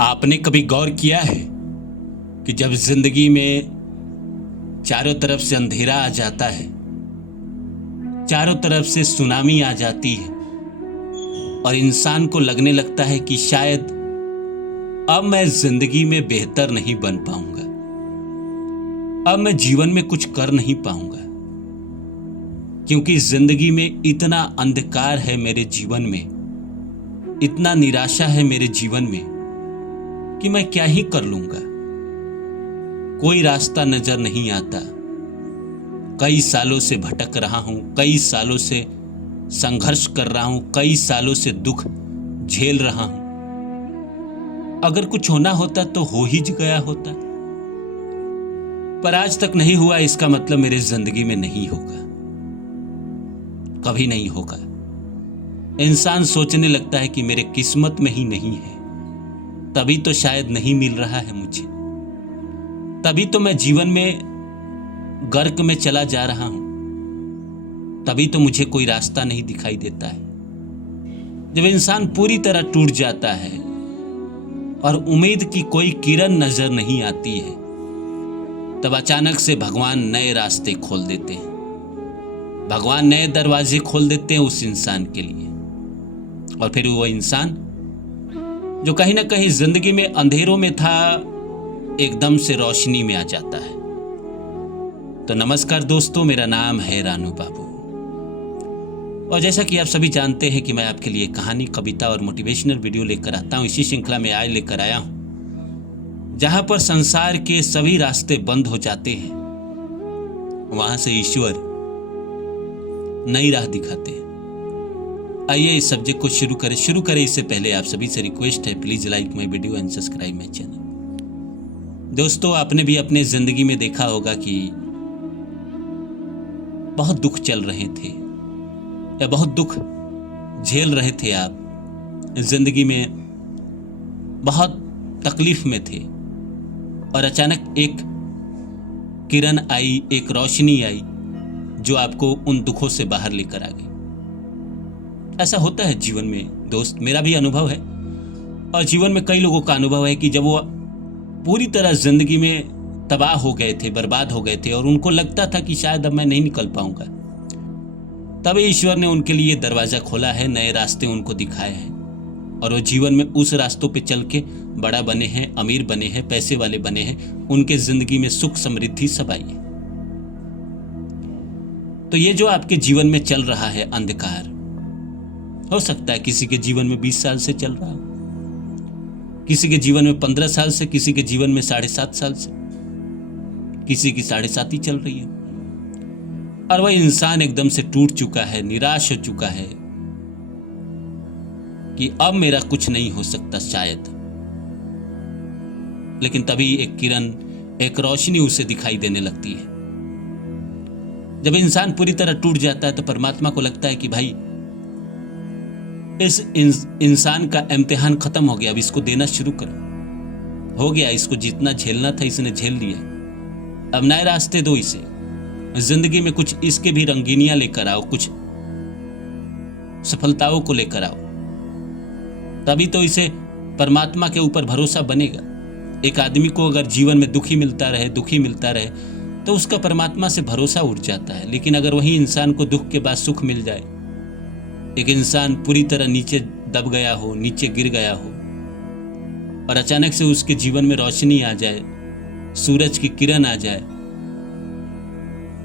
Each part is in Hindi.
आपने कभी गौर किया है कि जब जिंदगी में चारों तरफ से अंधेरा आ जाता है, चारों तरफ से सुनामी आ जाती है और इंसान को लगने लगता है कि शायद अब मैं जिंदगी में बेहतर नहीं बन पाऊंगा, अब मैं जीवन में कुछ कर नहीं पाऊंगा, क्योंकि जिंदगी में इतना अंधकार है मेरे जीवन में, इतना निराशा है मेरे जीवन में कि मैं क्या ही कर लूंगा। कोई रास्ता नजर नहीं आता। कई सालों से भटक रहा हूं, कई सालों से संघर्ष कर रहा हूं, कई सालों से दुख झेल रहा हूं। अगर कुछ होना होता तो हो ही गया होता, पर आज तक नहीं हुआ। इसका मतलब मेरे जिंदगी में नहीं होगा, कभी नहीं होगा। इंसान सोचने लगता है कि मेरे किस्मत में ही नहीं है, तभी तो शायद नहीं मिल रहा है मुझे, तभी तो मैं जीवन में गर्क में चला जा रहा हूं, तभी तो मुझे कोई रास्ता नहीं दिखाई देता है। जब इंसान पूरी तरह टूट जाता है और उम्मीद की कोई किरण नजर नहीं आती है, तब अचानक से भगवान नए रास्ते खोल देते हैं, भगवान नए दरवाजे खोल देते हैं उस इंसान के लिए। और फिर वो इंसान जो कहीं ना कहीं जिंदगी में अंधेरों में था, एकदम से रोशनी में आ जाता है। तो नमस्कार दोस्तों, मेरा नाम है रानू बाबू और जैसा कि आप सभी जानते हैं कि मैं आपके लिए कहानी, कविता और मोटिवेशनल वीडियो लेकर आता हूं। इसी श्रृंखला में आज लेकर आया हूं जहां पर संसार के सभी रास्ते बंद हो जाते हैं, वहां से ईश्वर नई राह दिखाते हैं। आइए इस सब्जेक्ट को शुरू करें। इससे पहले आप सभी से रिक्वेस्ट है, please like my video and subscribe my channel. दोस्तों, आपने भी अपने जिंदगी में देखा होगा कि बहुत दुख चल रहे थे या बहुत दुख झेल रहे थे, आप जिंदगी में बहुत तकलीफ में थे और अचानक एक किरण आई, एक रोशनी आई जो आपको उन दुखों से बाहर लेकर आ गई। ऐसा होता है जीवन में दोस्त, मेरा भी अनुभव है और जीवन में कई लोगों का अनुभव है कि जब वो पूरी तरह जिंदगी में तबाह हो गए थे, बर्बाद हो गए थे और उनको लगता था कि शायद अब मैं नहीं निकल पाऊंगा, तब ईश्वर ने उनके लिए दरवाजा खोला है, नए रास्ते उनको दिखाए हैं और वो जीवन में उस रास्तों पे चल के बड़ा बने हैं, अमीर बने हैं, पैसे वाले बने हैं, उनके जिंदगी में सुख समृद्धि सब आई है। तो ये जो आपके जीवन में चल रहा है अंधकार, हो सकता है किसी के जीवन में 20 साल से चल रहा हो, किसी के जीवन में 15 साल से, किसी के जीवन में 7.5 साल से, किसी की 7.5 ही चल रही है और वह इंसान एकदम से टूट चुका है, निराश हो चुका है कि अब मेरा कुछ नहीं हो सकता शायद। लेकिन तभी एक किरण, एक रोशनी उसे दिखाई देने लगती है। जब इंसान पूरी तरह टूट जाता है तो परमात्मा को लगता है कि भाई इस इंसान का इम्तिहान खत्म हो गया, अब इसको देना शुरू करो। हो गया, इसको जितना झेलना था इसने झेल लिया, अब नए रास्ते दो इसे। जिंदगी में कुछ इसके भी रंगीनियां लेकर आओ, कुछ सफलताओं को लेकर आओ, तभी तो इसे परमात्मा के ऊपर भरोसा बनेगा। एक आदमी को अगर जीवन में दुखी मिलता रहे तो उसका परमात्मा से भरोसा उठ जाता है। लेकिन अगर वही इंसान को दुख के बाद सुख मिल जाए, एक इंसान पूरी तरह नीचे दब गया हो, नीचे गिर गया हो और अचानक से उसके जीवन में रोशनी आ जाए, सूरज की किरण आ जाए,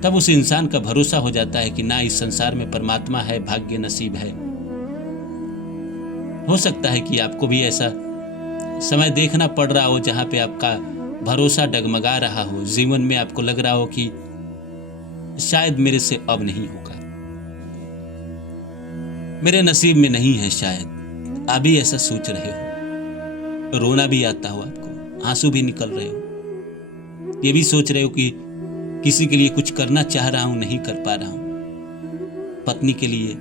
तब उस इंसान का भरोसा हो जाता है कि ना, इस संसार में परमात्मा है, भाग्य नसीब है। हो सकता है कि आपको भी ऐसा समय देखना पड़ रहा हो जहां पे आपका भरोसा डगमगा रहा हो, जीवन में आपको लग रहा हो कि शायद मेरे से अब नहीं होगा, मेरे नसीब में नहीं है शायद। आप भी ऐसा सोच रहे हो, रोना भी आता हो आपको, आंसू भी निकल रहे हो, ये भी सोच रहे हो कि किसी के लिए कुछ करना चाह रहा हूं, नहीं कर पा रहा हूं, पत्नी के लिए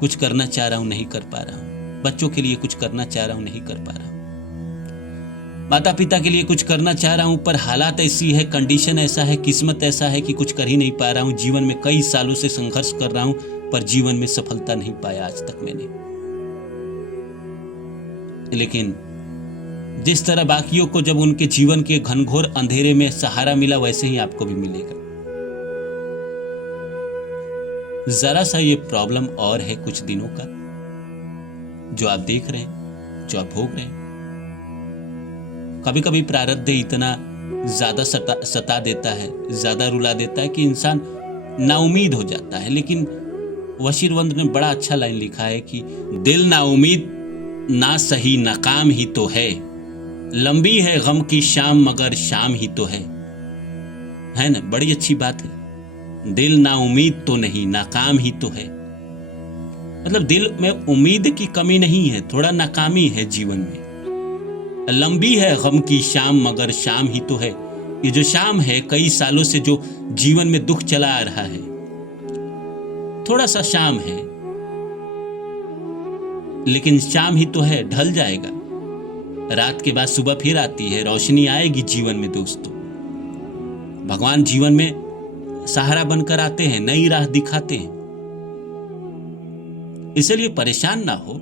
कुछ करना चाह रहा हूं, नहीं कर पा रहा हूं, बच्चों के लिए कुछ करना चाह रहा हूं, नहीं कर पा रहा हूं, माता पिता के लिए कुछ करना चाह रहा हूं, पर हालात ऐसी है, कंडीशन ऐसा है, किस्मत ऐसा है कि कुछ कर ही नहीं पा रहा हूं। जीवन में कई सालों से संघर्ष कर रहा हूं पर जीवन में सफलता नहीं पाया आज तक मैंने। लेकिन जिस तरह बाकियों को जब उनके जीवन के घनघोर अंधेरे में सहारा मिला, वैसे ही आपको भी मिलेगा। जरा सा ये प्रॉब्लम और है कुछ दिनों का, जो आप देख रहे हैं, जो आप भोग रहे हैं। कभी कभी प्रारब्ध इतना ज्यादा सता देता है, ज्यादा रुला देता है कि इंसान नाउमीद हो जाता है। लेकिन वशीरवंद ने बड़ा अच्छा लाइन लिखा है कि दिल नाउमीद ना सही नाकाम ही तो है, लंबी है गम की शाम मगर शाम ही तो है ना। बड़ी अच्छी बात है। दिल ना उम्मीद तो नहीं, नाकाम ही तो है। मतलब दिल में उम्मीद की कमी नहीं है, थोड़ा नाकामी है जीवन में। लंबी है गम की शाम मगर शाम ही तो है। ये जो शाम है, कई सालों से जो जीवन में दुख चला आ रहा है, थोड़ा सा शाम है, लेकिन शाम ही तो है, ढल जाएगा। रात के बाद सुबह फिर आती है, रोशनी आएगी जीवन में। दोस्तों, भगवान जीवन में सहारा बनकर आते हैं, नई राह दिखाते हैं। इसलिए परेशान ना हो।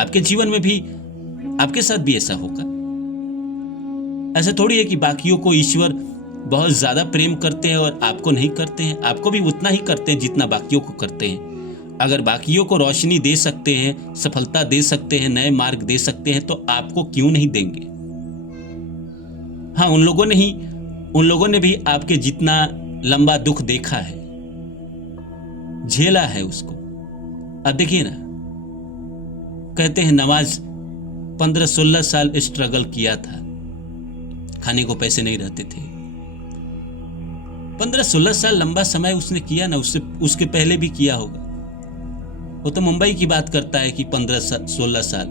आपके जीवन में भी, आपके साथ भी ऐसा होगा। ऐसा थोड़ी है कि बाकियों को ईश्वर बहुत ज्यादा प्रेम करते हैं और आपको नहीं करते हैं। आपको भी उतना ही करते हैं जितना बाकियों को करते हैं। अगर बाकियों को रोशनी दे सकते हैं, सफलता दे सकते हैं, नए मार्ग दे सकते हैं, तो आपको क्यों नहीं देंगे। हाँ, उन लोगों ने भी आपके जितना लंबा दुख देखा है, झेला है उसको। अब देखिए ना, कहते हैं नवाज 15-16 साल स्ट्रगल किया था, खाने को पैसे नहीं रहते थे। 15-16 साल लंबा समय उसने किया ना, उसके पहले भी किया होगा। वो तो मुंबई की बात करता है कि 15-16 साल।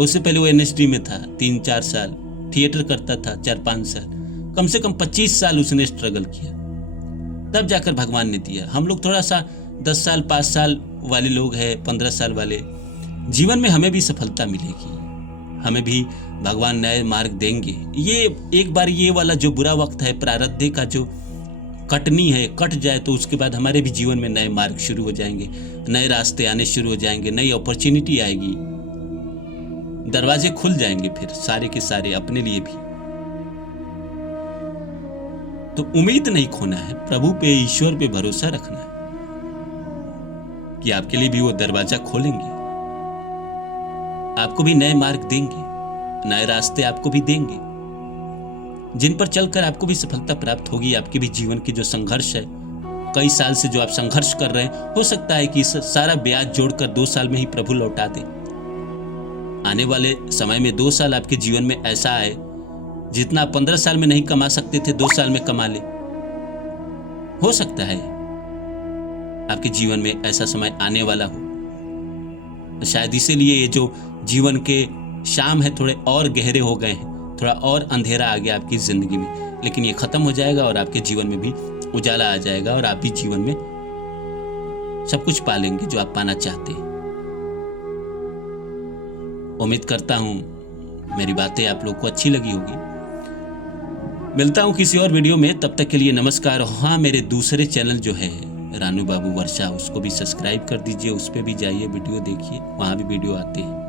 उससे पहले वो NSD में था 3-4 साल, थिएटर करता था 4-5 साल, कम से कम 25 साल उसने स्ट्रगल किया, तब जाकर भगवान ने दिया। हम लोग थोड़ा सा 10 साल 5 साल वाले लोग हैं, 15 साल वाले। जीवन में हमें भी सफलता मिलेगी, हमें भी भगवान नए मार्ग देंगे। ये एक बार ये वाला जो बुरा वक्त है, प्रारब्ध का जो कटनी है, कट जाए तो उसके बाद हमारे भी जीवन में नए मार्ग शुरू हो जाएंगे, नए रास्ते आने शुरू हो जाएंगे, नई अपॉर्चुनिटी आएगी, दरवाजे खुल जाएंगे फिर सारे के सारे अपने लिए भी। तो उम्मीद नहीं खोना है, प्रभु पे, ईश्वर पे भरोसा रखना है कि आपके लिए भी वो दरवाजा खोलेंगे, आपको भी नए मार्ग देंगे, नए रास्ते आपको भी देंगे, जिन पर चलकर आपको भी सफलता प्राप्त होगी। आपके भी जीवन की जो संघर्ष है, कई साल से जो आप संघर्ष कर रहे हैं, हो सकता है कि सारा ब्याज जोड़कर 2 साल में ही प्रभु लौटा दे। आने वाले समय में 2 साल आपके जीवन में ऐसा आए, जितना 15 साल में नहीं कमा सकते थे, 2 साल में कमा ले। हो सकता है आपके जीवन में ऐसा समय आने वाला हो। शायद इसीलिए ये जो जीवन के शाम है, थोड़े और गहरे हो गए हैं, थोड़ा और अंधेरा आ गया आपकी जिंदगी में। लेकिन ये खत्म हो जाएगा और आपके जीवन में भी उजाला आ जाएगा और आप भी जीवन में सब कुछ पा लेंगे जो आप पाना चाहते हैं। उम्मीद करता हूं मेरी बातें आप लोग को अच्छी लगी होगी। मिलता हूं किसी और वीडियो में, तब तक के लिए नमस्कार। हाँ, मेरे दूसरे चैनल जो है रानू बाबू वर्षा, उसको भी सब्सक्राइब कर दीजिए, उस पर भी जाइए, वीडियो देखिए, वहां भी वीडियो आते हैं।